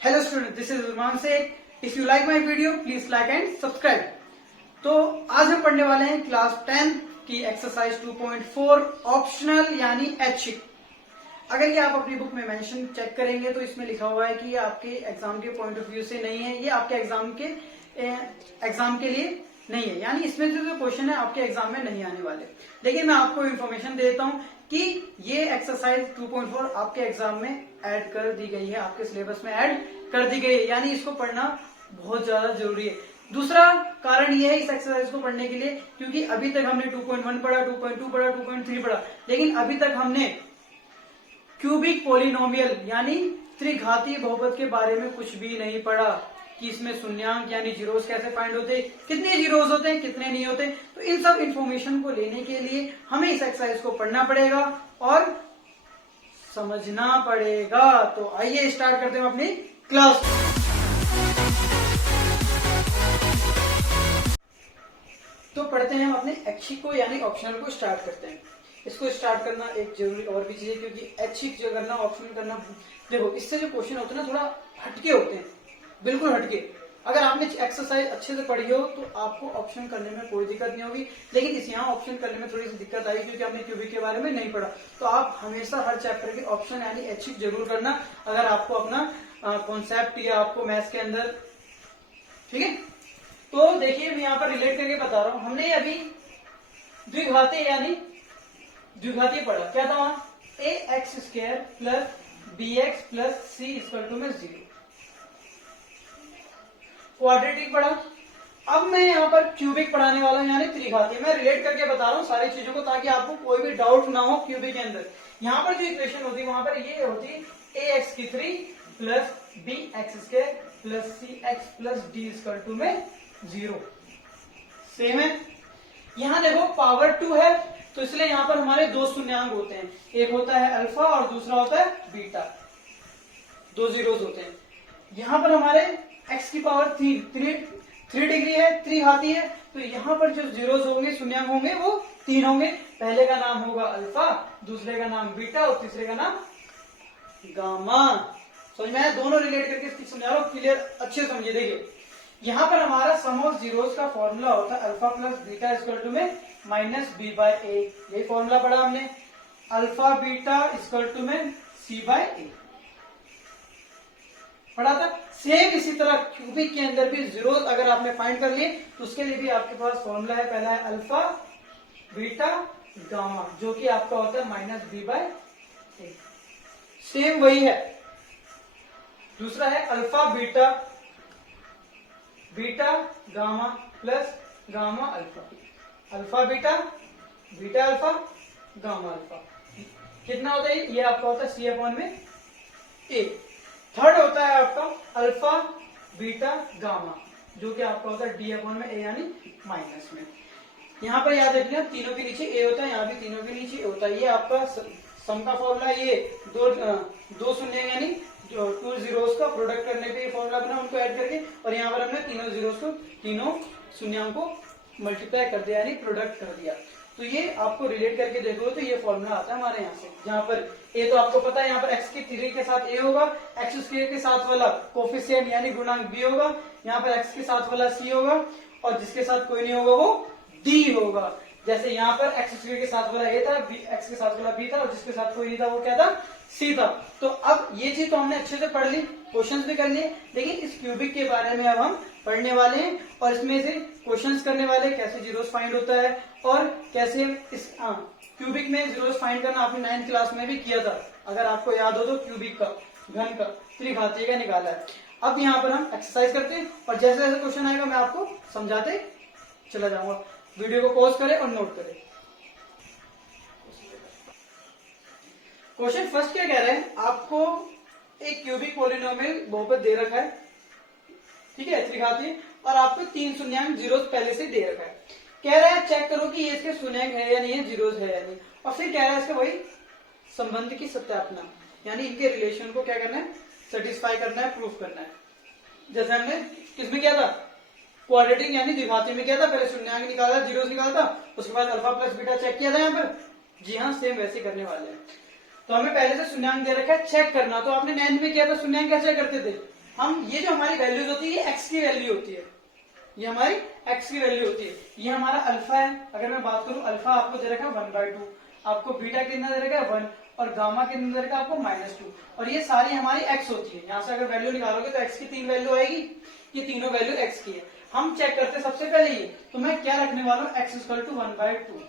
Hello student, this is Usman Shaikh. If you like my video please like and subscribe. तो आज हम पढ़ने वाले हैं क्लास 10 की एक्सरसाइज 2.4 ऑप्शनल यानी ऐच्छिक। अगर ये आप अपनी बुक में मेंशन चेक करेंगे तो इसमें लिखा हुआ है कि ये आपके एग्जाम के पॉइंट ऑफ व्यू से नहीं है, ये आपके एग्जाम के लिए नहीं है, यानी इसमें जो क्वेश्चन है आपके एग्जाम में नहीं आने वाले। लेकिन मैं आपको इन्फॉर्मेशन देता हूं कि ये एक्सरसाइज 2.4 आपके एग्जाम में ऐड कर दी गई है, आपके सिलेबस में ऐड कर दी गई है, यानी इसको पढ़ना बहुत ज्यादा जरूरी है। दूसरा कारण यह है इस एक्सरसाइज को पढ़ने के लिए क्योंकि अभी तक हमने 2.1 पढ़ा, 2.2 पढ़ा, 2.3 पढ़ा, लेकिन अभी तक हमने क्यूबिक पोलिनोमियल यानी त्रिघातीय बहुपद के बारे में कुछ भी नहीं पढ़ा कि इसमें शून्यांक यानी जीरोस कैसे फाइंड होते, कितने जीरोस होते हैं, कितने नहीं होते। तो इन सब इंफॉर्मेशन को लेने के लिए हमें इस एक्सरसाइज को पढ़ना पड़ेगा और समझना पड़ेगा। तो आइए स्टार्ट करते हैं अपनी क्लास। तो पढ़ते हैं हम अपने ऐच्छिक को यानी ऑप्शनल को स्टार्ट करते हैं। इसको स्टार्ट करना एक जरूरी और भी चीज है क्योंकि ऐच्छिक जो करना, ऑप्शनल करना, देखो इससे जो क्वेश्चन होते हैं ना थोड़ा हटके होते हैं, बिल्कुल हटके। अगर आपने एक्सरसाइज अच्छे से पढ़ी हो तो आपको ऑप्शन करने में कोई दिक्कत नहीं होगी, लेकिन इस यहाँ ऑप्शन करने में थोड़ी सी दिक्कत आई क्योंकि आपने क्यूबिक के बारे में नहीं पढ़ा। तो आप हमेशा हर चैप्टर के ऑप्शन यानी ऐच्छिक जरूर करना अगर आपको अपना कॉन्सेप्ट या आपको मैथ्स के अंदर, ठीक है। तो देखिए मैं यहाँ पर रिलेट करके बता रहा हूं। हमने अभी द्विघातीय यानी द्विघातीय पढ़ा, क्या था वहां, a x square plus B x plus c equal to में 0। क्वाड्रेटिक पढ़ा। अब मैं यहाँ पर क्यूबिक पढ़ाने वाला हूँ यानी त्रिघातीय। मैं रिलेट करके बता रहा हूँ सारी चीजों को ताकि आपको कोई भी डाउट ना हो क्यूबिक के अंदर। यहाँ पर जो इक्वेशन होती है वहां पर ये होती ए एक्स की 3 plus B X square plus C X plus D equal to में 0। सेम है। यहाँ देखो पावर 2 है तो इसलिए यहाँ पर हमारे दो शून्यांक होते हैं, एक होता है अल्फा और दूसरा होता है बीटा, दो जीरोस होते हैं। यहाँ पर हमारे x की पावर 3 डिग्री है, त्रिघाती है, तो यहाँ पर जो जीरोस होंगे, शून्यांक होंगे वो 3 होंगे। पहले का नाम होगा अल्फा, दूसरे का नाम बीटा और तीसरे का नाम गामा। समझ में आया? दोनों रिलेट करके इसकी समझा रहा हूं, क्लियर अच्छे समझिए। देखिए यहाँ पर हमारा सम ऑफ जीरोस का फॉर्मूला होता है alpha plus beta equal to में माइनस बी बाय ए। यही फॉर्मूला पढ़ा हमने, अल्फा बीटा इक्वल टू में सी बाय ए पढ़ा था। सेम इसी तरह क्यूबिक के अंदर भी जीरोस अगर आपने फाइंड कर लिए तो उसके लिए भी आपके पास फॉर्मूला है, पहला है अल्फा बीटा गामा जो कि आपका होता है minus B by A. Same वही है। दूसरा है alpha beta beta gamma plus gamma alpha, alpha beta beta alpha gamma alpha. कितना होता है ये आपका होता है सी अपॉन में ए। थर्ड होता है आपका अल्फा बीटा गामा जो कि आपका होता है डी अपॉन में ए यानी माइनस में। यहाँ पर याद रखना तीनों के नीचे ए होता है, यहाँ भी तीनों के नीचे ए होता है। ये आपका सम का फॉर्मूला, ये दो शून्य यानी जो 2 जीरोस का प्रोडक्ट करने पे फॉर्मूला बना उनको ऐड करके, और यहाँ पर हमने तीनों जीरोस को, तीनों शून्यों को मल्टीप्लाई कर दिया यानी प्रोडक्ट कर दिया। तो ये आपको रिलेट करके देखो तो ये फॉर्मूला आता है हमारे यहाँ से, जहाँ पर ए तो आपको पता है यहाँ पर एक्स की 3 के साथ ए होगा, एक्स स्क्वायर के साथ वाला कोफिशिएंट यानी गुणांक बी होगा, यहाँ पर एक्स के साथ वाला सी होगा और जिसके साथ कोई नहीं होगा वो डी होगा। जैसे यहाँ पर एक्स स्क्वायर के साथ वाला ए था, एक्स के साथ वाला बी था और जिसके साथ कोई नहीं था वो क्या था, सी था। तो अब ये चीज तो हमने अच्छे से पढ़ ली, क्वेश्चंस भी कर लिए, लेकिन इस क्यूबिक के बारे में अब हम पढ़ने वाले हैं और इसमें से क्वेश्चंस करने वाले, कैसे जीरोस फाइंड होता है और कैसे इस क्यूबिक में जीरोस फाइंड करना आपने 9th क्लास में भी किया था, अगर आपको याद हो तो क्यूबिक का, घन का, त्रिघातीय का निकाला है। अब यहाँ पर हम एक्सरसाइज करते हैं और जैसे जैसे क्वेश्चन आएगा मैं आपको समझाते चला जाऊंगा। वीडियो को पॉज करें और नोट करें। क्वेश्चन फर्स्ट क्या कह रहे हैं, आपको एक क्यूबिक पोलिनोमियल बहुपद दे रखा है, ठीक है, त्रिघातीय, और आपको 3 शून्यांक जीरोस पहले से दे रखा है। कह रहा है चेक करो कि ये इसके शून्यांक है या नहीं है, जीरोस है या नहीं, और फिर कह रहा है इसका वही संबंध की सत्यापना यानी इनके रिलेशन को क्या करना है, सेटिस्फाई करना है, प्रूफ करना है। जैसे हमने किसमें किया था, क्वाड्रेटिक यानी द्विघातीय में किया था, पहले शून्यांक निकाला, जीरोस निकाला था, उसके बाद अल्फा प्लस बीटा चेक किया था यहाँ पर। जी हाँ, सेम वैसे करने वाले हैं। तो हमें पहले से शून्यांक दे रखा है, चेक करना। तो आपने 9th में किया था, शून्यांक कैसे करते थे, हम ये जो हमारी वैल्यूज होती है ये एक्स की वैल्यू होती है, ये हमारी एक्स की वैल्यू होती है। ये हमारा अल्फा है, अगर मैं बात करूं अल्फा आपको दे रखा है 1/2, आपको बीटा कितना दे रखा है 1 और गामा कितना दे रखा है आपको -2, और ये सारी हमारी एक्स होती है। यहाँ से अगर वैल्यू निकालोगे तो एक्स की 3 वैल्यू आएगी, ये तीनों वैल्यू एक्स की है। हम चेक करते हैं सबसे पहले ये, तो मैं क्या रखने वाला हूँ x = 1/2,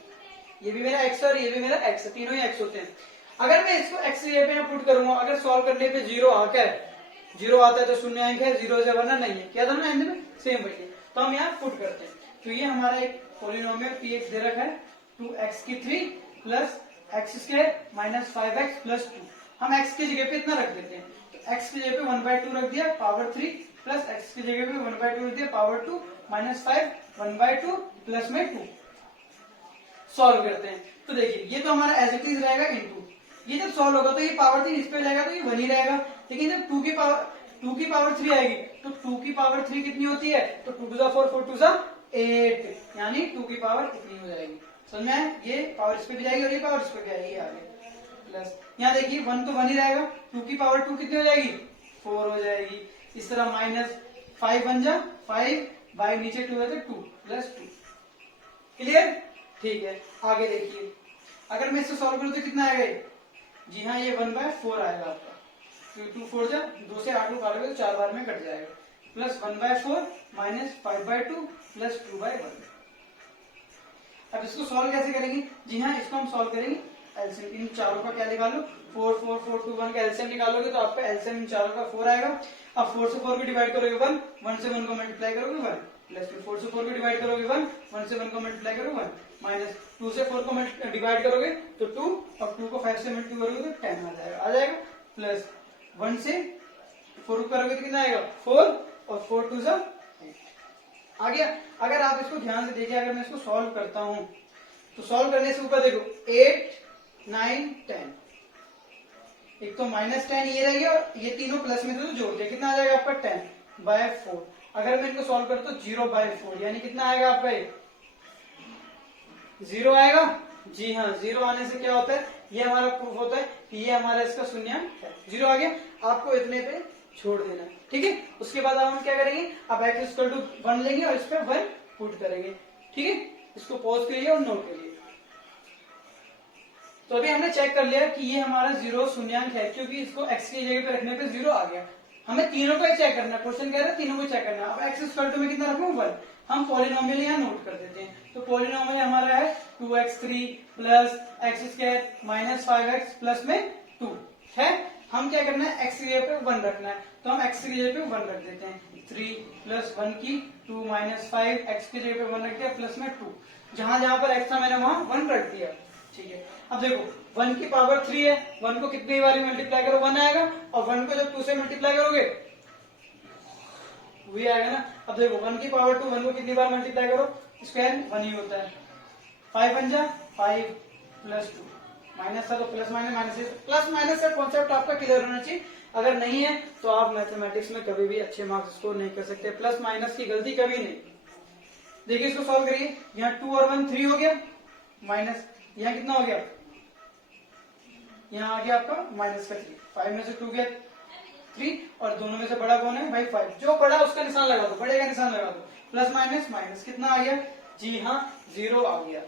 ये भी मेरा x और ये भी मेरा x है, तीनों ही x होते हैं। अगर मैं इसको x की जगह पे पुट करूंगा, अगर सॉल्व करने पे 0 आता है, 0 आता है तो शून्य अंक है, 0 से वरना नहीं है, क्या था ना एंड में सेम वही है, तो हम यहाँ पुट करते हैं। तो ये हमारा एक पॉलिनोमियल px दे रखा है 2x³ प्लस x² - 5x + 2। हम x की जगह पे इतना रख देते हैं, तो x की जगह पे 1/2 रख दिया पावर 3 प्लस x की जगह पे 1/2 रख दिया पावर 2 -5 1/2 प्लस में 2। सॉल्व करते हैं तो देखिए ये तो हमारा एज इट इज रहेगा इनटू, ये जब सॉल्व होगा तो ये पावर 3 इस पे जाएगा तो ये 1 ही रहेगा, लेकिन जब 2 की पावर 3 आएगी तो 2 की पावर 3 कितनी होती है, तो 2 to 4 4 to 8, यानी 2 की पावर कितनी हो जाएगी, समझ में, ये पावर इस पे भी जाएगी और ये पावर इस पे भी आएगी आगे प्लस, यहाँ देखिए 1 तो 1 ही रहेगा, 2 की पावर 2 कितनी हो जाएगी 4 हो जाएगी, इस तरह -5 बन जा 5 बाय नीचे 2 है तो 2 + 2। क्लियर, ठीक है। आगे देखिए अगर मैं इससे सॉल्व करूं तो कितना आएगा, जी हाँ ये 1/4 आएगा आपका, तो 2 4 जा 2 से 8 काटोगे तो 4 बार में कट जाएगा, प्लस 1/4 माइनस 5/2 प्लस 2/1। अब इसको सॉल्व कैसे करेंगे, जी हाँ इसको हम सॉल्व करेंगे एलसीएम, इन चारों का क्या निकालो 4 4 4 2 1 का एलसीएम निकालोगे तो आपका एलसीएम इन चारों का 4 आएगा। अब 4 से 4 को डिवाइड करोगे 1, 1 से 1 को मल्टीप्लाई करोगे 1, प्लस फिर 4 से 4 को डिवाइड करोगे 1, 1 से 1 को मल्टीप्लाई करोगे 1, माइनस 2 से 4 को डिवाइड करोगे तो 2 और 2 को 5 से मल्टीप्लाई करोगे तो 10 आ जाएगा प्लस 1 से 4 करोगे तो कितना आएगा 4 और 4 2 8 आ गया। अगर आप इसको ध्यान से देखिए, अगर मैं इसको सॉल्व करता हूं तो सॉल्व करने से ऊपर देखो 8 9 10, एक तो -10 ये रह गया और ये तीनों प्लस में तो जोड़ दिया, कितना आ जाएगा आपका 10/4। अगर मैं इनको सॉल्व करूं तो 0/4 यानी कितना आएगा आपका 0 आएगा, जी हाँ 0 आने से क्या होता है, ये हमारा प्रूफ होता है कि ये हमारा इसका शून्यांक है, 0 आ गया, आपको इतने पे छोड़ देना है, ठीक है। उसके बाद हम क्या करेंगे, अब x = 1 लेंगे और इस पे 1 पुट करेंगे, ठीक है। इसको पॉज करिए और नोट करिए। तो अभी हमने चेक कर लिया कि ये हमारा 0 शून्यांक है, क्योंकि इसको x की जगह पे रखने पे 0 आ गया। हमें तीनों को ही चेक करना है, क्वेश्चन कह रहा है तीनों को चेक करना है। अब x = में कितना रखूं 1, हम पॉलिनोमियल यहाँ नोट कर देते हैं। तो पॉलिनोमियल हमारा है 2x³ plus x² - 5x plus में 2 है। हम क्या करना है, x की जगह पे 1 रखना है, तो हम x की जगह पे 1 रख देते हैं, 3 प्लस 1 की 2 - 5 x की जगह पे 1 रख दिया प्लस में 2, जहां जहां पर x था मैंने वहां 1 रख दिया, ठीक है। अब देखो 1 की पावर 3 है, 1 को कितनी बार मल्टीप्लाई करो 1 आएगा, और 1 को जब 2 से मल्टीप्लाई करोगे वही आएगा ना। अब देखो 1 की पावर 2, 1 को कितनी बार मल्टीप्लाई करो, स्क्वायर 1 ही होता है, 5 बन जा 5 प्लस 2, माइनस था तो प्लस माइनस का कॉन्सेप्ट आपका क्लियर होना चाहिए। अगर नहीं है तो आप मैथमेटिक्स में कभी भी अच्छे मार्क्स स्कोर नहीं कर सकते, प्लस माइनस की गलती कभी नहीं। देखिए इसको सॉल्व करिए, यहाँ 2 और 1 3 हो गया, माइनस यहाँ कितना हो गया, यहाँ आ गया आपका -3, 5 में से 2 गया 3, और दोनों में से बड़ा कौन है भाई 5, जो बड़ा उसका निशान लगा दो, बड़े का निशान लगा दो, प्लस माइनस कितना आ गया, जी हाँ 0 आ गया।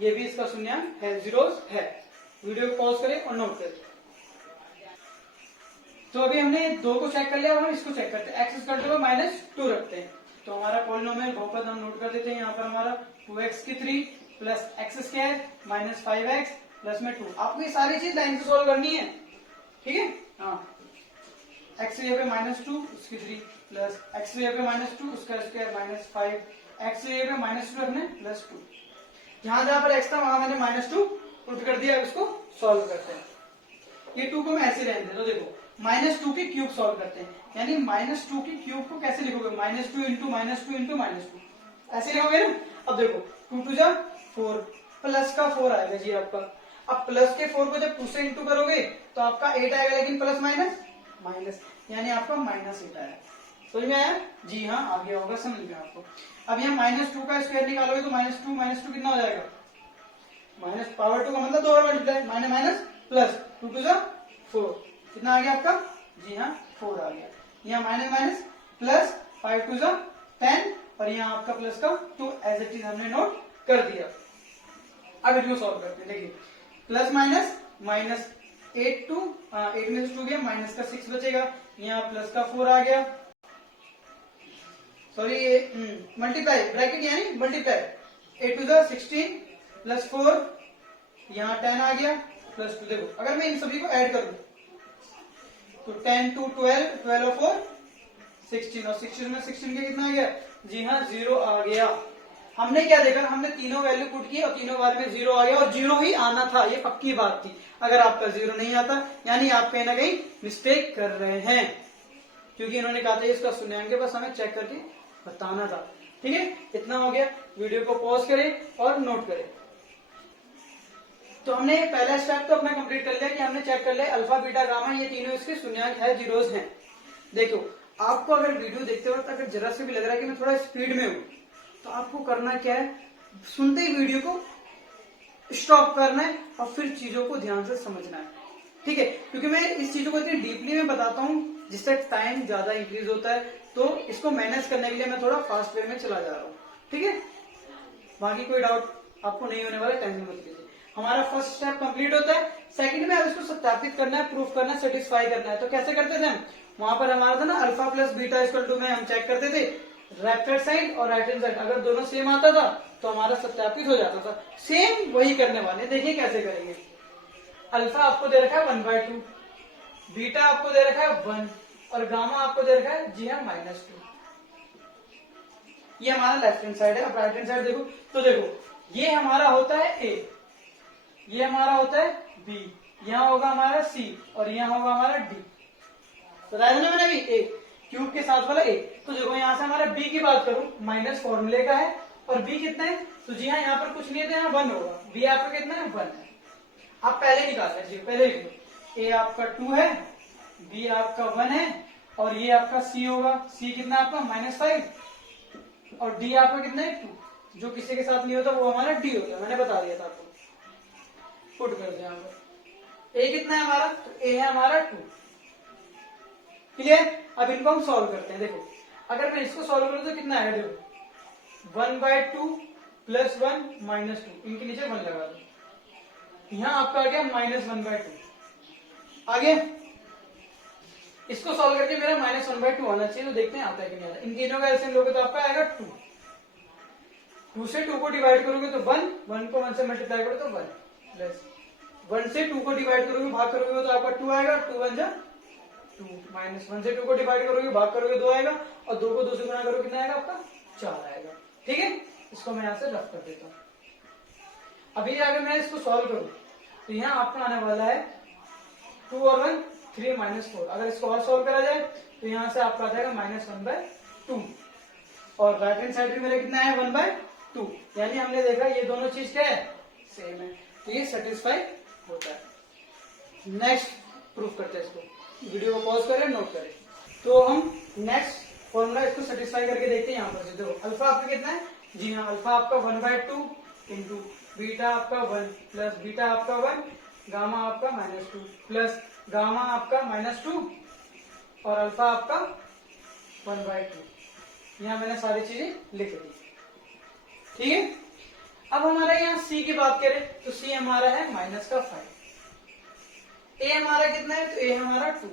ये भी इसका शून्यांक है, जीरोस है। वीडियो को पॉज करें और नोट करें। तो अभी हमने 2 को चेक कर लिया, अब हम इसको चेक करते हैं, x = -2 रखते हैं। तो हमारा पॉलिनोमियल बहुपद हम नोट कर देते हैं, यहाँ पर हमारा 2x³ plus x² - 5x plus में 2। आपको ये सारी चीज लाइन से सॉल्व करनी है, ठीक है। हाँ x की जगह पे -2 उसकी 3 प्लस x की जगह पे -2 उसका स्क्वायर -5, x की जगह पे -2 रखना है प्लस 2, जहां जहां पर x था वहां मैंने -2 पुट कर दिया। इसको सॉल्व करते हैं, ये 2 को मैं ऐसे रहने दे, तो देखो -2 की क्यूब सॉल्व करते हैं, यानी -2 की क्यूब को कैसे लिखोगे, -2 इंटू -2 इंटू -2 ऐसे लिखोगे ना। अब देखो 2 2 जा 4 प्लस का 4 आएगा जी आपका। अब प्लस के 4 को जब 2 से इंटू करोगे तो आपका 8 आएगा, लेकिन प्लस माइनस यानी आपका -8 आएगा। समझ में आया, जी हाँ आ गया होगा, समझ में आपको। अब यहाँ -2 का स्क्वायर निकालोगे तो -2 कितना हो जाएगा, पावर 2 का मतलब 2 और मल्टीप्लाई, माइनस प्लस 2 2 जा 4, कितना आ गया आपका जी हाँ 4 आ गया। यहाँ माइनस माइनस प्लस 5 टू 10 और यहाँ आपका प्लस का 2 एज इट इज हमने नोट कर दिया। अब इनको सॉल्व करते हैं। देखिए प्लस माइनस माइनस 8 में से 2 गया माइनस का 6 बचेगा, यहाँ प्लस का 4 आ गया, सॉरी ये मल्टीप्लाई ब्रैकेट यानी मल्टीप्लाई 8 टू 16 प्लस 4 यहाँ 10 आ गया प्लस 2। देखो अगर मैं इन सभी को ऐड करूं तो 10 टू 12, 12 और 4 16 और 16 में 16 के कितना आ गया, जी हाँ 0 आ गया। हमने क्या देखा, हमने तीनों वैल्यू पुट की और तीनों बार में 0 आ गया और 0 ही आना था, ये पक्की बात थी। अगर आपका 0 नहीं आता यानी आप कहीं ना कहीं मिस्टेक कर रहे हैं, क्योंकि इन्होंने कहा था इसका शून्यांक बस हमें चेक करके बताना था। ठीक है, इतना हो गया। वीडियो को पॉज करें और नोट करें। तो हमने पहला स्टेप तो अपना कंप्लीट कर लिया कि हमने चेक कर लिया अल्फा बीटा गामा ये तीनों इसके शून्यांक है, जीरोस हैं। देखो आपको अगर वीडियो देखते वक्त अगर जरा से भी लग रहा है कि मैं थोड़ा स्पीड में हूं तो आपको करना क्या है, सुनते ही वीडियो को स्टॉप करना है और फिर चीजों को ध्यान से समझना है। ठीक है, क्योंकि मैं इस चीजों को इतनी डीपली में बताता हूँ जिससे टाइम ज्यादा इंक्रीज होता है, तो इसको मैनेज करने के लिए मैं थोड़ा फास्ट वे में चला जा रहा हूँ। ठीक है, बाकी कोई डाउट आपको नहीं होने वाला, टेंशन मत लीजिए। हमारा फर्स्ट स्टेप कंप्लीट होता है। सेकंड में अब इसको सत्यापित करना है, प्रूफ करना है, सेटिस्फाई करना है। तो कैसे करते थे हम, वहां पर हमारा था ना alpha plus beta equal to में हम चेक करते थे लेफ्ट हैंड साइड और राइट हैंड साइड, अगर दोनों सेम आता था तो हमारा सत्यापित हो जाता था। सेम वही करने वाले, देखिए कैसे करेंगे। अल्फा आपको दे रखा है 1/2, बीटा आपको दे रखा है 1 और गामा आपको दे रखा है जी हाँ -2। ये हमारा लेफ्ट हैंड साइड है। अब राइट हैंड साइड देखो तो देखो ये हमारा होता है ए, ये हमारा होता है बी, यहाँ होगा हमारा सी और यहाँ होगा हमारा डी। बताया था ना मैंने अभी ए क्यूब के साथ वाला ए। तो देखो यहाँ से हमारा बी की बात करूं माइनस फॉर्मूले का है और बी कितना है, तो जी हाँ यहाँ पर कुछ नहीं है तो यहाँ 1 होगा। बी आपका कितना है 1 है, आप पहले निकाल लीजिए, पहले लिख लो। ए आपका 2 है, बी आपका 1 है और ये आपका सी होगा, सी कितना आपका -5 और डी आपका कितना है 2। जो किसी के साथ नहीं होता वो हमारा डी होता है, मैंने बता दिया था आपको। पुट कर दिया यहाँ पर। ए कितना है हमारा, तो ए है हमारा 2। क्लियर। अब इनको हम सॉल्व करते हैं। देखो अगर मैं इसको सॉल्व करूं तो कितना आएगा, देखो 1/2 प्लस 1 -2, इनके नीचे 1 लगा दो, यहां आपका आ गया -1/2 आ गया। इसको सॉल्व करके मेरा -1/2 आना चाहिए, तो देखते हैं आता है कि नहीं आता। इन तीनों का एलसीएम लोगे तो आपका आएगा 2। 2 से 2 को डिवाइड करोगे तो 1, 1 को 1 से मल्टीप्लाई करो तो 1 प्लस 1 से 2 को डिवाइड करोगे भाग करोगे तो आपका 2 आएगा, 2 1 जा 2 माइनस 1 से 2 को डिवाइड करोगे भाग करोगे 2 आएगा और 2 को 2 से गुणा करोगे कितना आएगा आपका 4 आएगा। ठीक है, इसको मैं यहाँ से रफ कर देता हूँ। अभी अगर मैं इसको सॉल्व करूं तो यहाँ आपका आने वाला है 2 और 1 3 -4। अगर इसको और सॉल्व करा जाए तो यहाँ से आपका आ जाएगा -1/2 और राइट हैंड साइड भी मेरा कितना है 1/2, यानी हमने देखा ये दोनों चीज क्या है सेम है, तो ये सेटिस्फाई होता है। नेक्स्ट प्रूफ करते हैं इसको, वीडियो को पॉज करें नोट करें। तो हम नेक्स्ट फॉर्मूला इसको सेटिस्फाई करके देखते हैं। यहाँ पर देखो अल्फा आपका कितना है, जी हाँ अल्फा आपका 1/2 इंटू बीटा आपका 1 प्लस बीटा आपका 1 गामा आपका -2 प्लस गामा आपका -2 और अल्फा आपका 1/2। यहाँ मैंने सारी चीजें लिख दी। ठीक है, अब हमारा यहाँ सी की बात करें तो सी हमारा है -5। ए हमारा कितना है, तो ए हमारा 2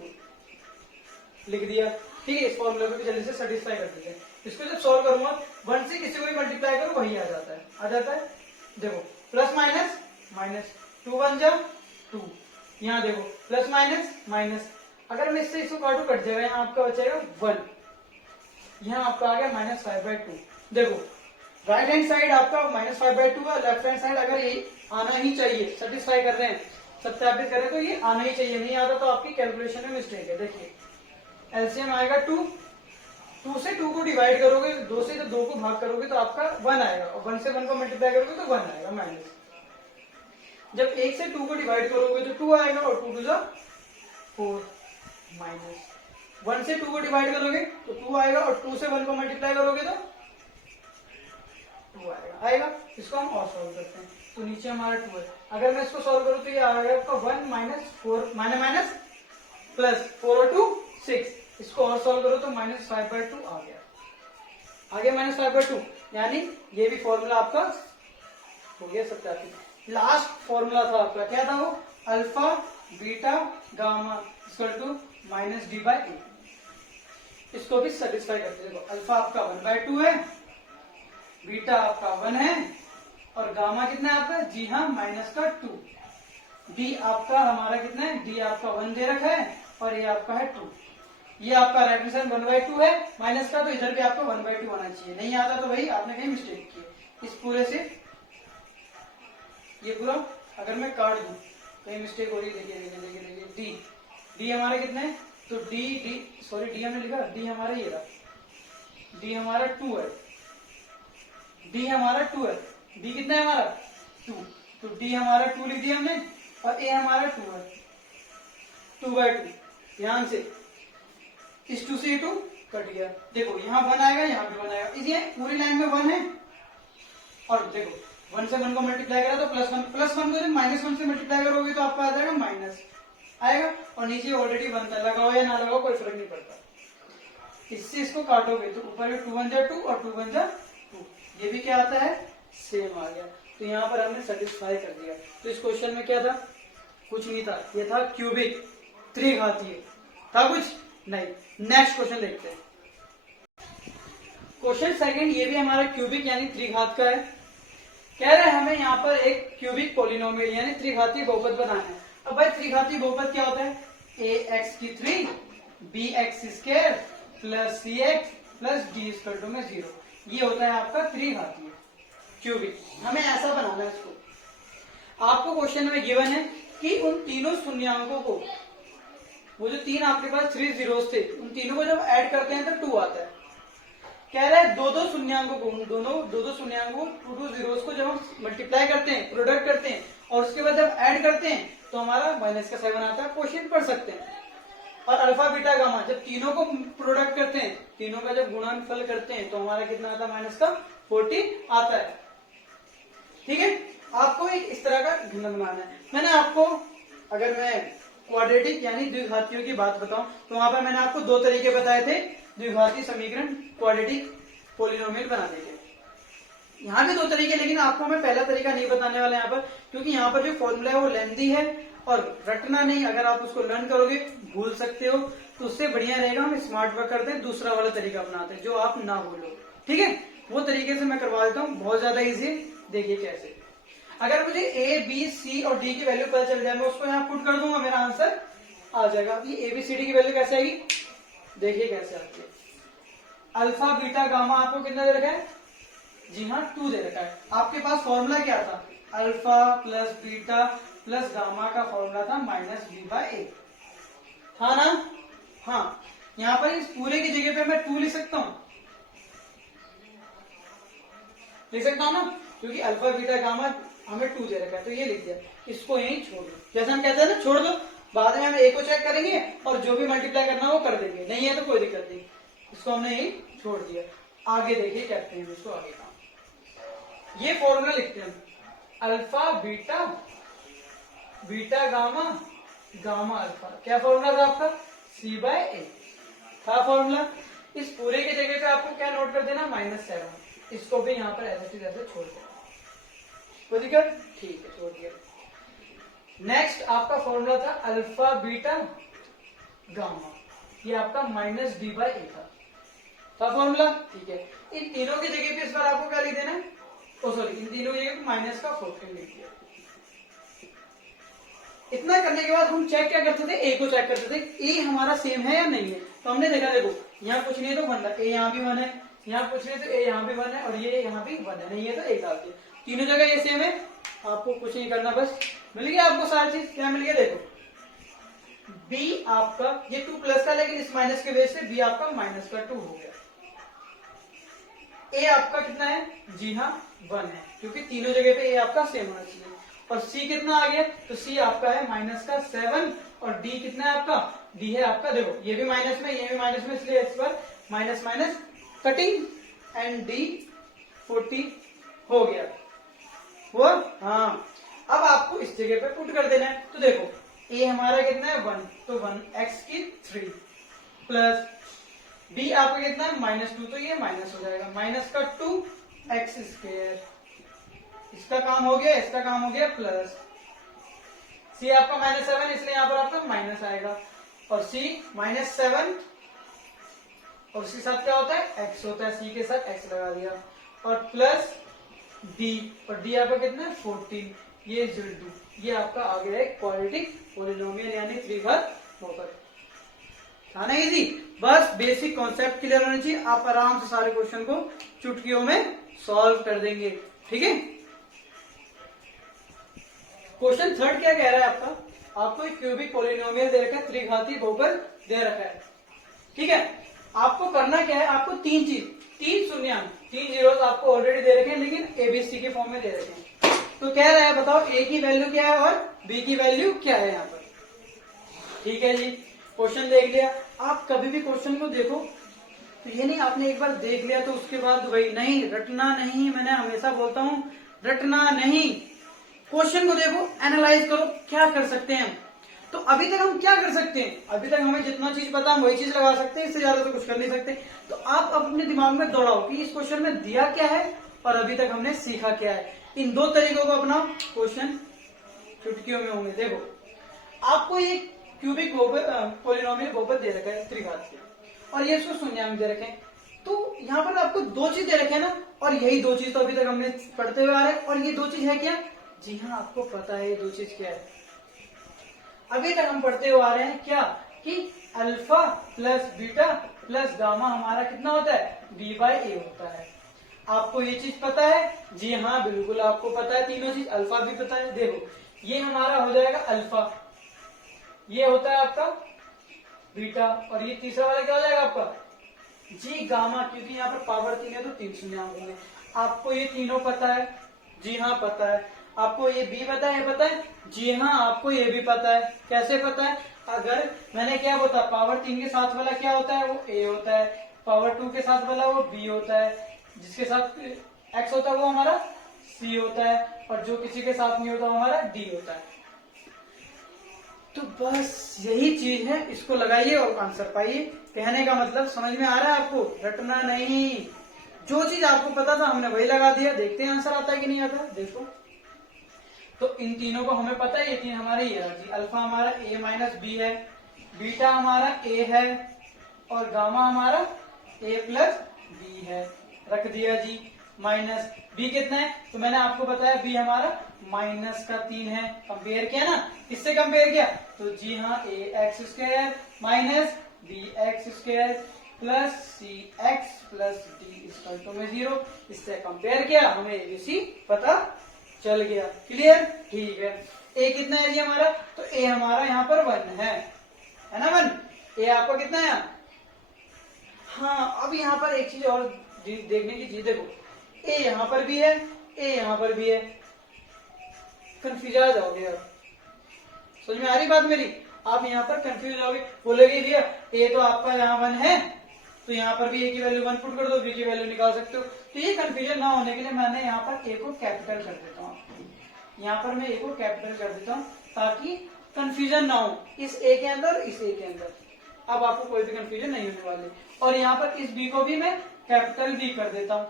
लिख दिया। ठीक है, इस फॉर्मूले को भी जल्दी से सेटिस्फाई कर दिया। इसको जब सॉल्व करूंगा 1 से किसी को भी मल्टीप्लाई करो वही आ जाता है, आ जाता है। देखो प्लस माइनस माइनस 2 1 जा 2, यहाँ देखो प्लस माइनस माइनस, अगर मैं इससे इसको काटू कट जाएगा, यहाँ आपका बचेगा 1, यहाँ आपका आ गया -5/2। देखो राइट हैंड साइड आपका -5/2 है, लेफ्ट हैंड साइड अगर ये आना ही चाहिए, सेटिस्फाई कर रहे हैं, सत्यापित करें तो ये आना ही चाहिए, नहीं आता तो आपकी कैलकुलेशन में मिस्टेक है। देखिए एलसीएम आएगा 2, 2 से 2 को डिवाइड करोगे, 2 से 2 को भाग करोगे तो आपका 1 आएगा और 1 से 1 को मल्टीप्लाई करोगे तो 1 आएगा माइनस। जब 1 से 2 को डिवाइड करोगे तो 2 आएगा और 2 2 4 माइनस 1 से 2 को डिवाइड करोगे तो 2 आएगा और 2 से 1 को मल्टीप्लाई करोगे तो 2 आएगा। इसको हम और सॉल्व करते हैं, तो नीचे हमारा 2 है। अगर मैं इसको सॉल्व करूं तो ये आएगा आपका 1 -4 माइनस प्लस 4 और 2 6, इसको और सॉल्व करो तो -5/2 आ गया, -5/2, यानी ये भी फॉर्मूला आपका हो गया सत्यापित। लास्ट फॉर्मूला था आपका, क्या था वो, alpha beta gamma equal to -d/a। इसको भी सेटिस्फाई करते हैं। देखो अल्फा आपका 1/2 है, बीटा आपका 1 है, और गामा कितना है आपका, जी हाँ -2। डी आपका हमारा कितना है, डी आपका 1 दे रखा है, और ये आपका है 2। ये आपका राइट हैंड साइड 1/2 है माइनस का, तो इधर भी आपको 1/2 आना चाहिए। नहीं आता तो भाई आपने कहीं मिस्टेक की। इस पूरे से ये पूरा अगर मैं काट दूं, कहीं मिस्टेक हो रही है, देखिए डी, डी हमारा कितना है, तो डी सॉरी डी हमने लिखा, डी हमारा ये रहा, डी हमारा 2 है, डी हमारा 2 है, डी कितना है हमारा 2, तो डी हमारा 2 लिख दिया हमने, और ए हमारा 2 है, 2/2। ध्यान से इस 2 से ये 2 कट गया। देखो यहाँ 1 आएगा, यहाँ भी 1 आएगा, इसलिए पूरी लाइन में 1 है। और देखो 1 से 1 को मल्टीप्लाई करा तो +1 को जब -1 से मल्टीप्लाई करोगे तो आपका आ जाएगा माइनस आएगा, और नीचे ऑलरेडी 1 था, लगाओ या ना लगाओ कोई फर्क नहीं पड़ता। इससे इसको काटोगे तो ऊपर में 2 1 जा 2 और 2 1 जा 2, ये भी क्या आता है, सेम आ गया। तो यहाँ पर हमने सेटिस्फाई कर दिया। तो इस क्वेश्चन में क्या था, कुछ नहीं था, ये था क्यूबिक त्रिघातीय, था कुछ नहीं। नेक्स्ट क्वेश्चन देखते हैं। क्वेश्चन सेकंड, ये भी हमारा क्यूबिक यानी त्रिघात का है। कह रहे हैं हमें यहाँ पर एक क्यूबिक पॉलिनोमियल यानी त्रिघातीय बहुपद बनाना है। अब भाई त्रिघातीय बहुपद क्या होता है, ax3 bx² plus cx plus d में 0, ये होता है आपका त्रिघातीय क्यूबिक। हमें ऐसा बनाना है इसको। आपको क्वेश्चन में गिवन है कि उन तीनों शून्यांकों को, वो जो 3 आपके पास 3 जीरोस थे, उन तीनों को जब ऐड करते हैं तो 2 आता है। कह रहा है दो शून्यांकों को, दो शून्यांकों 2 जीरोस को जब हम मल्टीप्लाई करते हैं, प्रोडक्ट करते हैं, और उसके बाद जब ऐड करते हैं तो हमारा -7 आता है। क्वेश्चन पढ़ सकते हैं। और अल्फा बीटा गामा जब तीनों को प्रोडक्ट करते हैं, तीनों का जब गुणनफल करते हैं तो हमारा कितना आता है, -40 आता है। ठीक है, आपको एक इस तरह का घनक बनाना है। मैंने आपको, अगर मैं क्वाड्रेटिक यानी द्विघातियों की बात बताऊं तो वहां पर मैंने आपको 2 तरीके बताए थे द्विघाती समीकरण क्वाड्रेटिक पॉलिनोमियल बनाने के। यहाँ भी 2 तरीके, लेकिन आपको मैं पहला तरीका नहीं बताने वाला यहाँ पर, क्योंकि यहाँ पर जो फॉर्मूला है वो लेंथी है और रटना नहीं। अगर आप उसको लर्न करोगे भूल सकते हो, तो उससे बढ़िया रहेगा हम स्मार्ट वर्क करते हैं, दूसरा वाला तरीका अपनाते हैं जो आप ना भूलो। ठीक है, वो तरीके से मैं करवा देता हूँ, बहुत ज्यादा इजी। देखिए कैसे, अगर मुझे ए बी सी और डी की वैल्यू पता चल जाए, मैं उसको यहाँ पुट कर दूंगा, मेरा आंसर आ जाएगा। अभी ए बी सी डी की वैल्यू कैसे आएगी, देखिए कैसे आती है। अल्फा बीटा गामा आपको कितना दे रखा है, जी हाँ 2 दे रखा है। आपके पास फॉर्मूला क्या था, alpha plus beta plus gamma का फॉर्मूला था -b/a, था ना। हाँ, यहाँ पर इस पूरे की जगह पे मैं 2 लिख सकता हूँ, ना, क्योंकि अल्फा बीटा गामा हमें 2 दे रखा है, तो ये लिख दिया। इसको यहीं छोड़ दो, जैसे हम कहते हैं ना छोड़ दो, बाद में हम ए को चेक करेंगे और जो भी मल्टीप्लाई करना वो कर देंगे, नहीं है तो कोई दिक्कत नहीं। इसको हमने यही छोड़ दिया। आगे देखिए कहते हैं इसको, आगे का ये फॉर्मूला लिखते हैं, alpha beta beta gamma gamma alpha. क्या फॉर्मूला था आपका, c/a था फॉर्मूला। इस पूरे की जगह पे आपको क्या नोट कर देना, -7। इसको भी यहाँ पर ऐसे छोड़ देना, कोई दिक्कत, ठीक है छोड़ दिया। नेक्स्ट आपका फॉर्मूला था अल्फा बीटा गामा, ये आपका -d/a था फॉर्मूला। ठीक है, इन तीनों की जगह पे इस बार आपको क्या लिख देना है, इन तीनों की जगह -14 लिख दिया। इतना करने के बाद हम चेक क्या करते थे, ए को चेक करते थे, ए हमारा सेम है या नहीं है। तो हमने देखा, देखो यहाँ कुछ नहीं है तो 1 है, ए यहाँ भी 1 है, यहाँ कुछ नहीं तो ए यहाँ भी 1 है, और ये यहाँ भी 1 है, नहीं है तो 1 डाल दिया। तीनों जगह ये सेम है, आपको कुछ नहीं करना, बस मिल गया आपको सारी चीज। क्या मिल गया, देखो बी आपका ये 2 प्लस का, लेकिन इस माइनस के वजह से बी आपका -2 हो गया। ए आपका कितना है, जी हाँ 1 है, क्योंकि तीनों जगह पे ए आपका सेम होना चाहिए। और सी कितना आ गया, तो सी आपका है -7, और डी कितना है आपका, डी है आपका, देखो ये भी माइनस में ये भी माइनस में, इसलिए इस पर minus minus cutting, and D 40 हो गया वो। हाँ, अब आपको इस जगह पे पुट कर देना है। तो देखो ए हमारा कितना है 1, तो 1x की 3 प्लस बी आपका कितना है -2, तो ये माइनस हो जाएगा, माइनस का 2x²। इसका काम हो गया, इसका काम हो गया प्लस सी आपका -7, इसलिए यहां पर आपका माइनस आएगा, और सी -7 और उसके साथ क्या होता है x होता है, सी के साथ x लगा दिया, और प्लस डी, और डी आपका कितना है 14, ये इज इक्वल टू, ये आपका आ गया है क्वाड्रेटिक पॉलिनोमियल यानी त्रिघात बहुपद। था ना इजी? बस बेसिक कॉन्सेप्ट क्लियर होना चाहिए, आप आराम से सारे क्वेश्चन को चुटकियों में सॉल्व कर देंगे। ठीक है, क्वेश्चन थर्ड क्या कह रहा है आपका, आपको एक क्यूबिक पॉलिनोमियल दे रखा है, त्रिघातीय बहुपद दे रखा है। ठीक है, आपको करना क्या है, आपको तीन चीज, 3 शून्याङ्क, 3 जीरोस आपको ऑलरेडी दे रखे हैं, लेकिन एबीसी के फॉर्म में दे रखे हैं। तो कह रहा है बताओ ए की वैल्यू क्या है और बी की वैल्यू क्या है यहाँ पर। ठीक है जी, क्वेश्चन देख लिया। आप कभी भी क्वेश्चन को देखो तो ये नहीं आपने एक बार देख लिया तो उसके बाद वही नहीं, रटना नहीं, मैंने हमेशा बोलता हूं रटना नहीं। क्वेश्चन को देखो, एनालाइज करो, क्या कर सकते हैं हम। तो अभी तक हम क्या कर सकते हैं, अभी तक हमें जितना चीज पता हम वही चीज लगा सकते हैं, इससे ज्यादा तो कुछ कर नहीं सकते। तो आप अपने दिमाग में दौड़ाओ कि इस क्वेश्चन में दिया क्या है और अभी तक हमने सीखा क्या है। इन दो तरीकों को अपनाओ, क्वेश्चन चुटकियों में होंगे। देखो, आपको ये क्यूबिक पॉलिनोमियल बहुपद दे रखा है त्रिघात के, और ये इसको शून्याङ्क दे रखे हैं। तो यहाँ पर आपको दो चीज दे रखे हैं ना, और यही दो चीज तो अभी तक हमने पढ़ते हुए आ रहे हैं। और ये दो चीज है क्या, जी हाँ आपको पता है ये दो चीज क्या है, अभी तक हम पढ़ते हुए आ रहे हैं क्या, कि alpha plus beta plus gamma हमारा कितना होता है, b/a होता है। आपको ये चीज पता है, जी हाँ बिल्कुल आपको पता है, तीनों चीज, अल्फा भी पता है। देखो ये हमारा हो जाएगा अल्फा, ये होता है आपका बीटा, और ये तीसरा वाला क्या हो जाएगा आपका जी गामा, क्योंकि यहाँ पर पावर 3 है तो 3 शून्याङ्क होंगे। आपको ये तीनों पता है, जी हाँ पता है। आपको ये बी पता है, ये पता है, जी हाँ आपको ये भी पता है। कैसे पता है, अगर मैंने क्या बोला, पावर 3 के साथ वाला क्या होता है वो a होता है, पावर 2 के साथ वाला वो b होता है, जिसके साथ x होता है वो हमारा c होता है, और जो किसी के साथ नहीं होता वो हमारा d होता है। तो बस यही चीज है, इसको लगाइए और आंसर पाइए। कहने का मतलब समझ में आ रहा है आपको, रटना नहीं, जो चीज आपको पता था हमने वही लगा दिया। देखते हैं आंसर आता है कि नहीं आता। देखो तो इन तीनों को हमें पता है, ये तीन हमारे ये है जी, अल्फा हमारा a माइनस बी है, बीटा हमारा a है, और गामा हमारा a प्लस बी है। रख दिया जी, माइनस b कितना है, तो मैंने आपको बताया b हमारा -3 है। कंपेयर किया ना, किससे कंपेयर किया, तो जी हाँ ax² minus bx² plus cx plus d में 0, इससे कंपेयर किया, हमें एबीसी पता चल गया। क्लियर, ठीक है। a कितना है जी हमारा, तो a हमारा यहाँ पर 1 है ना, 1 a आपका कितना है। हाँ, अब यहाँ पर एक चीज और देखने की चीज, देखो a यहाँ पर भी है, a यहाँ पर भी है, कंफ्यूज आ जाओगे आप। समझ में आ रही बात मेरी, आप यहाँ पर कंफ्यूज होगे, बोलेगे भैया a तो आपका यहाँ 1 है, तो यहाँ पर भी a की वैल्यू 1 पुट कर दो, b की वैल्यू निकाल सकते हो। तो ये कंफ्यूजन ना होने के लिए मैंने यहाँ पर a को कैपिटल कर देता हूँ, यहाँ पर मैं a को कैपिटल कर देता हूँ ताकि कंफ्यूजन ना हो इस a के अंदर, इस a के अंदर। अब आपको कोई भी कंफ्यूजन नहीं होने वाली। और यहाँ पर इस b को भी मैं कैपिटल b कर देता हूँ,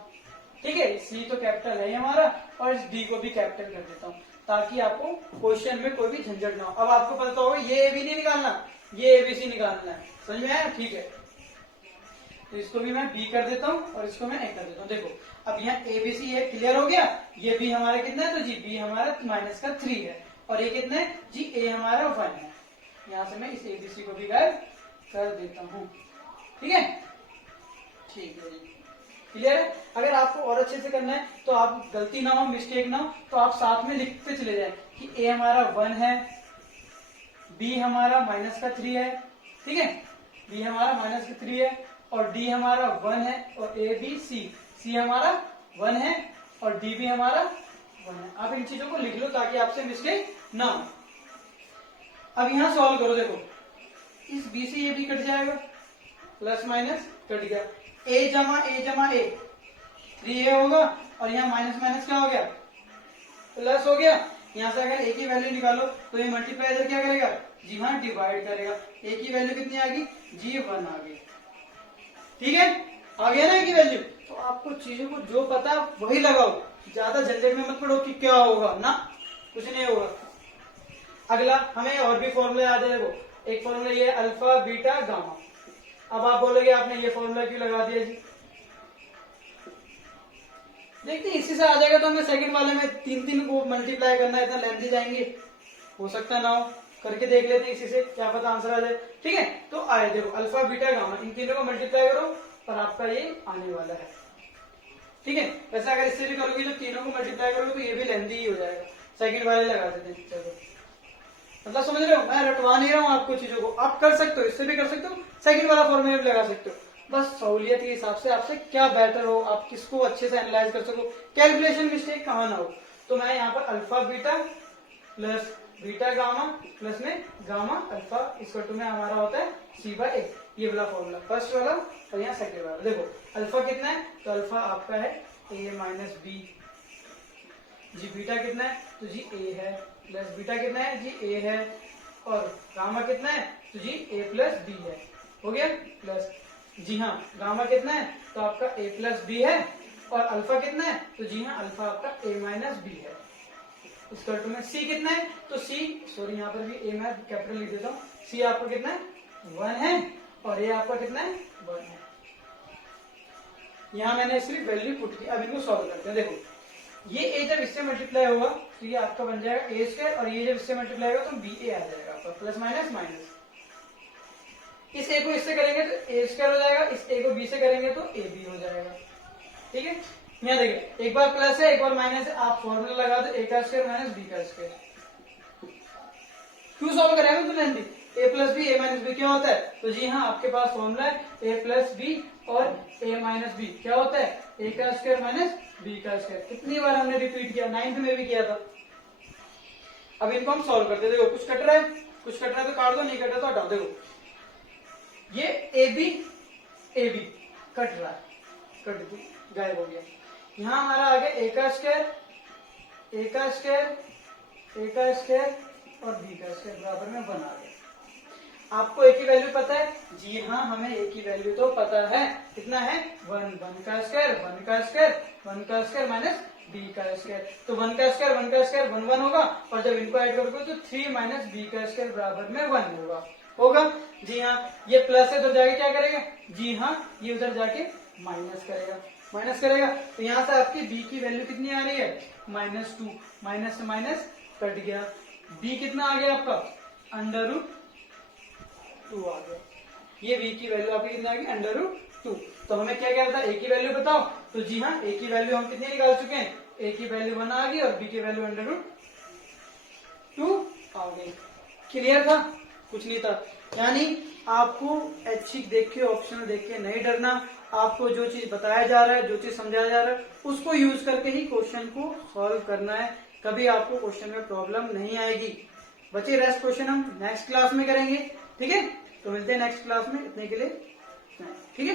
ठीक है, c तो कैपिटल है हमारा, और इस d को भी कैपिटल कर देता हूँ ताकि आपको क्वेश्चन में कोई भी झंझट ना हो। अब आपको पता होगा ये a भी नहीं निकालना, ये abc निकालना है। समझ में आया, ठीक है। तो इसको भी मैं b कर देता हूँ और इसको मैं a कर देता हूँ। देखो अब यहाँ abc ये क्लियर हो गया, ये b हमारा कितना है, तो जी b हमारा -3 है, और ये कितना है जी a हमारा 1 है। यहाँ से मैं इस abc को भी गायब कर देता हूँ, ठीक है, ठीक है जी, क्लियर है। अगर आपको और अच्छे से करना है तो आप गलती ना हो, मिस्टेक ना हो, तो आप साथ में लिखते चले जाए कि a हमारा 1 है, b हमारा -3 है, ठीक है, b हमारा -3 है, और d हमारा 1 है, और a b c हमारा 1 है, और d भी हमारा 1 है। आप इन चीजों को लिख लो ताकि आपसे मिस्टेक ना हो। अब यहाँ सॉल्व करो, देखो इस b से ये भी कट जाएगा, प्लस माइनस कट गया, a जमा a 3a होगा, और यहाँ माइनस माइनस क्या हो गया, प्लस हो गया। यहाँ से अगर a की वैल्यू निकालो तो ये मल्टीप्लाई इधर क्या करेगा, जी हाँ डिवाइड करेगा। ए की वैल्यू कितनी आ गई जी 1 आ गई। ठीक है, आ गया ना ए की वैल्यू। तो आपको चीजों को जो पता है वही लगाओ, ज्यादा झंझट में मत पड़ो कि क्या होगा ना, कुछ नहीं होगा। अगला हमें और भी फॉर्मूला याद है। देखो एक फॉर्मूला ये अल्फा बीटा गामा। अब आप बोलोगे आपने ये फॉर्मूला क्यों लगा दिया जी, देखते हैं इसी से आ जाएगा तो हमें सेकंड वाले में तीन तीन को मल्टीप्लाई करना है, इतना लेंथी जाएंगे, हो सकता ना हो, करके देख लेते हैं इसी से, क्या पता आंसर आ जाए। ठीक है, तो आए देखो अल्फा बीटा गामा, इन तीनों को मल्टीप्लाई करो और आपका ये आने वाला है। ठीक है, वैसे अगर इससे भी करोगे तो तीनों को मल्टीप्लाई करोगे तो ये भी लेंथी ही हो जाएगा। सेकंड वाले लगा देते हैं। चलो मतलब समझ रहे हो, मैं रटवा नहीं रहा हूँ आपको चीजों को, आप कर सकते हो, इससे भी कर सकते हो, सेकंड वाला फॉर्मूला भी लगा सकते हो। बस सहूलियत के हिसाब से आपसे क्या बेटर हो, आप किसको अच्छे से एनालाइज कर सको, कैलकुलेशन मिस्टेक कहाँ ना हो। तो मैं यहाँ पर alpha beta plus beta gamma plus में गामा अल्फा इक्वल टू में हमारा होता है c/a, ये वाला फॉर्मूला फर्स्ट वाला और यहाँ सेकंड वाला। देखो अल्फा कितना है तो अल्फा आपका है a माइनस बी, जी बीटा कितना है तो जी a है, प्लस बीटा कितना है जी a है, और गामा कितना है तो जी a प्लस बी है। हो गया, प्लस जी हाँ गामा कितना है तो आपका a प्लस बी है, और अल्फा कितना है तो जी हाँ अल्फा आपका a माइनस बी है। इसका टू में c कितना है तो c, सॉरी यहाँ पर भी a मैं कैपिटल लिख देता हूँ, c आपका कितना है 1 है, और a आपका कितना है 1 है। यहाँ मैंने सिर्फ वैल्यू पुट की। अब इनको सॉल्व करते हैं। देखो ये a जब इससे मल्टीप्लाई होगा तो ये आपका बन जाएगा a स्क्वायर, और ये जब इससे मल्टीप्लाई होगा तो ba आ जाएगा आपका, प्लस माइनस माइनस। इस a को इससे करेंगे तो a स्क्वायर हो जाएगा, इस a को b से करेंगे तो ab हो जाएगा। ठीक है, यहाँ देखिए एक बार प्लस है एक बार माइनस है, आप फॉर्मूला लगा दो a का स्क्वायर माइनस b का स्क्वायर। क्यों सॉल्व करेंगे तो लेंगे a plus B a minus B क्या होता है तो जी हाँ आपके पास फॉर्मूला है a प्लस बी और a माइनस बी क्या होता है a का स्क्वायर माइनस b का स्क्वायर। कितनी बार हमने रिपीट किया, 9th में भी किया था। अब इनको हम सॉल्व करते हैं। देखो कुछ कट रहा है, कुछ कट रहा है तो काट दो, नहीं कट रहा तो हटाओ। देखो ये ए बी कट रहा है, कट दो, गायब हो गया। यहाँ हमारा आ गया a का स्क्वायर a का स्क्वायर और b का स्क्वायर बराबर में 1 आ गया। आपको a की वैल्यू पता है जी हाँ, हमें a की वैल्यू तो पता है, कितना है 1 का स्क्वायर माइनस b का स्क्वायर। तो 1 का स्क्वायर 1 होगा, और जब इनको ऐड करोगे तो 3 माइनस b का स्क्वायर बराबर में 1 होगा जी हाँ। ये प्लस है तो जाके क्या करेगा जी हाँ, ये उधर जाके माइनस करेगा। तो यहाँ से आपकी b की वैल्यू कितनी आ रही है -2, माइनस से माइनस कट गया, b कितना आ गया आपका √2 आ गया। ये b की वैल्यू आपकी कितना आ गई √2। तो हमें क्या था a की वैल्यू बताओ, तो जी हाँ a की वैल्यू हम कितनी निकाल चुके हैं, a की वैल्यू 1 आ गई और b की वैल्यू √2 आ गई। क्लियर था, कुछ नहीं था। यानी आपको अच्छी देख के ऑप्शन देख के नहीं डरना, आपको जो चीज बताया जा रहा है जो चीज समझाया जा रहा है उसको यूज करके ही क्वेश्चन को सॉल्व करना है, कभी आपको क्वेश्चन में प्रॉब्लम नहीं आएगी। बचे रेस्ट क्वेश्चन हम नेक्स्ट क्लास में करेंगे। ठीक है, तो मिलते हैं नेक्स्ट क्लास में, इतने के लिए ठीक है।